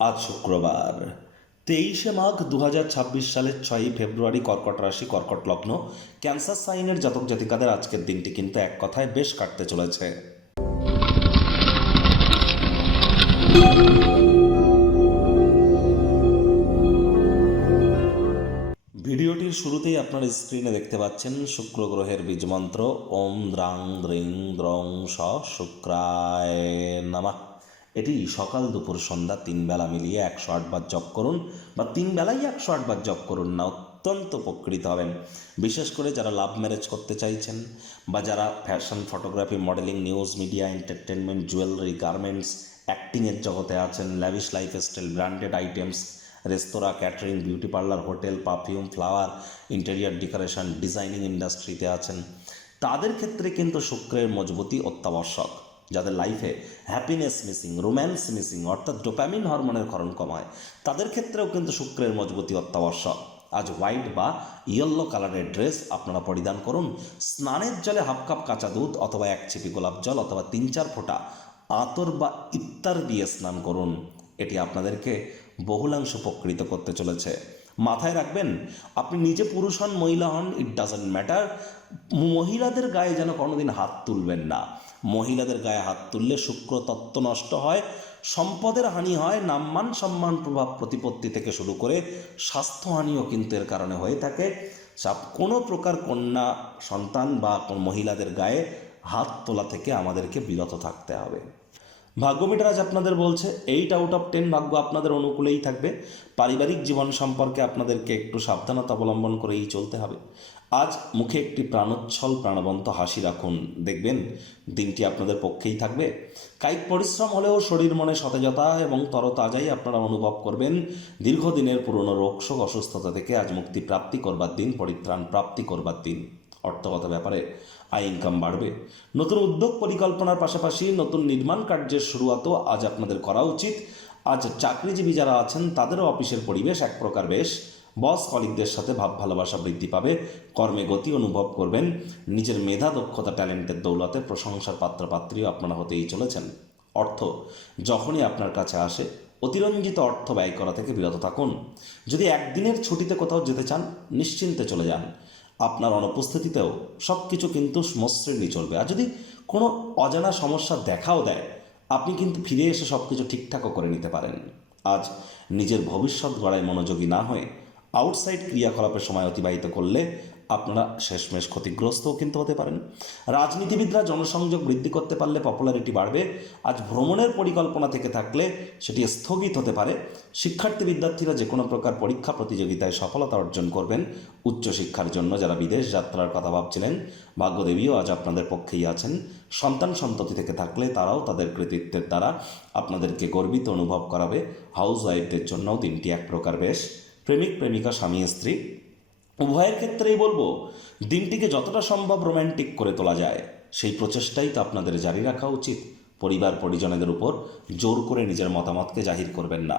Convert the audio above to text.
আজ শুক্রবার 23 মাঘ 2026 সালের 6 ফেব্রুয়ারি, কর্কট রাশি, কর্কট লগ্ন, ক্যান্সার সাইনের জাতক জাতিকাদের আজকের দিনটি কিন্তু এক কথায় বেশ কাটতে চলেছে। ভিডিওটির শুরুতেই আপনার স্ক্রিনে দেখতে পাচ্ছেন শুক্র গ্রহের বীজমন্ত্র ওম দ্রাং দ্রিং দ্রং স শুক্রায় নমঃ। এটি সকাল দুপুর সন্ধ্যা 3 বেলা মিলিয়ে 108 বার জপ করুন, বা 3 বেলাই 108 বার জপ করুন না, অত্যন্ত উপকৃত হবেন। বিশেষ করে যারা লাভ ম্যারেজ করতে চাইছেন, বা যারা fashion, photography, modelling, news media, entertainment, jewellery, garments, অ্যাক্টিংয়ের জগতে আছেন, lavish lifestyle, branded items, restaurant, catering, beauty parlour, hotel, perfume, flower, interior decoration, designing ইন্ডাস্ট্রিতে আছেন, তাদের ক্ষেত্রে কিন্তু শুক্রের মজবুতি অত্যাবশ্যক। যাদের লাইফে হ্যাপিনেস মিসিং, রোম্যান্স মিসিং, অর্থাৎ ডোপামিন হরমোনের ক্ষরণ কমায়, তাদের ক্ষেত্রেও কিন্তু শুক্রের মজবুতি অত্যাবশ্যক। আজ হোয়াইট বা ইয়েলো কালারের ড্রেস আপনারা পরিধান করুন। স্নানের জলে হাফ কাপ কাঁচা দুধ অথবা 1 ছিপি গোলাপ জল অথবা 3-4 ফোঁটা আতর বা ইত্তার দিয়ে স্নান করুন। এটি আপনাদেরকে বহুলাংশ উপকৃত করতে চলেছে। মাথায় রাখবেন, আপনি নিজে পুরুষ হন, মহিলা হন, ইট ডাজন্ট ম্যাটার, মহিলাদের গায়ে যেন কোনোদিন হাত তুলবেন না। মহিলাদের গায়ে হাত তুললে শুক্র তত্ত্ব নষ্ট হয়, সম্পদের হানি হয়, নাম্মান সম্মান, প্রভাব প্রতিপত্তি থেকে শুরু করে স্বাস্থ্যহানিও কিন্তু এর কারণে হয়ে থাকে। কোনো প্রকার কন্যা সন্তান বা মহিলাদের গায়ে হাত তোলা থেকে আমাদেরকে বিরত থাকতে হবে। ভাগ্য মিটার আজ আপনাদের বলছে 8/10 ভাগ্য আপনাদের অনুকূলেই থাকবে। পারিবারিক জীবন সম্পর্কে আপনাদেরকে একটু সাবধানতা অবলম্বন করেই চলতে হবে। আজ মুখে একটি প্রাণোচ্ছল প্রাণবন্ত হাসি রাখুন, দেখবেন দিনটি আপনাদের পক্ষেই থাকবে। কায়িক পরিশ্রম হলেও শরীর মনে সতেজতা এবং তরতাজাই আপনারা অনুভব করবেন। দীর্ঘদিনের পুরনো রোগশোক, অসুস্থতা থেকে আজ মুক্তি প্রাপ্তি করবার দিন, পরিত্রাণ প্রাপ্তি করবার দিন। অর্থগত ব্যাপারে আয় ইনকাম বাড়বে। নতুন উদ্যোগ পরিকল্পনার পাশাপাশি নতুন নির্মাণ কার্যের শুরুয়াতও আজ আপনাদের করা উচিত। আজ চাকরিজীবী যারা আছেন তাদেরও অফিসের পরিবেশ এক প্রকার বেশ। বস কলিগদের সাথে ভাব ভালোবাসা বৃদ্ধি পাবে, কর্মে গতি অনুভব করবেন। নিজের মেধা, দক্ষতা, ট্যালেন্টের দৌলতে প্রশংসার পাত্রপাত্রীও আপনারা হতেই চলেছেন। অর্থ যখনই আপনার কাছে আসে, অতিরঞ্জিত অর্থ ব্যয় করা থেকে বিরত থাকুন। যদি একদিনের ছুটিতে কোথাও যেতে চান, নিশ্চিন্তে চলে যান। আপনার অনুপস্থিতিতেও সব কিছু কিন্তু মসৃণই চলবে। আর যদি কোনো অজানা সমস্যা দেখাও দেয়, আপনি কিন্তু ফিরে এসে সব কিছু ঠিকঠাকও করে নিতে পারেন। আজ নিজের ভবিষ্যৎ গড়ায় মনোযোগী না হয়ে আউটসাইড ক্রিয়াকলাপের সময় অতিবাহিত করলে আপনারা শেষমেশ ক্ষতিগ্রস্তও কিন্তু হতে পারেন। রাজনীতিবিদরা জনসংযোগ বৃদ্ধি করতে পারলে পপুলারিটি বাড়বে। আজ ভ্রমণের পরিকল্পনা থেকে থাকলে সেটি স্থগিত হতে পারে। শিক্ষার্থী বিদ্যার্থীরা যে কোনো প্রকার পরীক্ষা প্রতিযোগিতায় সফলতা অর্জন করবেন। উচ্চশিক্ষার জন্য যারা বিদেশ যাত্রার কথা ভাবছিলেন, ভাগ্যদেবীও আজ আপনাদের পক্ষেই আছেন। সন্তান সন্ততি থেকে থাকলে তারাও তাদের কৃতিত্বের দ্বারা আপনাদেরকে গর্বিত অনুভব করাবে। হাউস ওয়াইফদের জন্যও দিনটি এক প্রকার বেশ। প্রেমিক প্রেমিকা, স্বামী স্ত্রী উভয়ের ক্ষেত্রেই বলবো, দিনটিকে যতটা সম্ভব রোম্যান্টিক করে তোলা যায় সেই প্রচেষ্টাই তো আপনাদের জারি রাখা উচিত। পরিবার পরিজনদের উপর জোর করে নিজের মতামতকে জাহির করবেন না।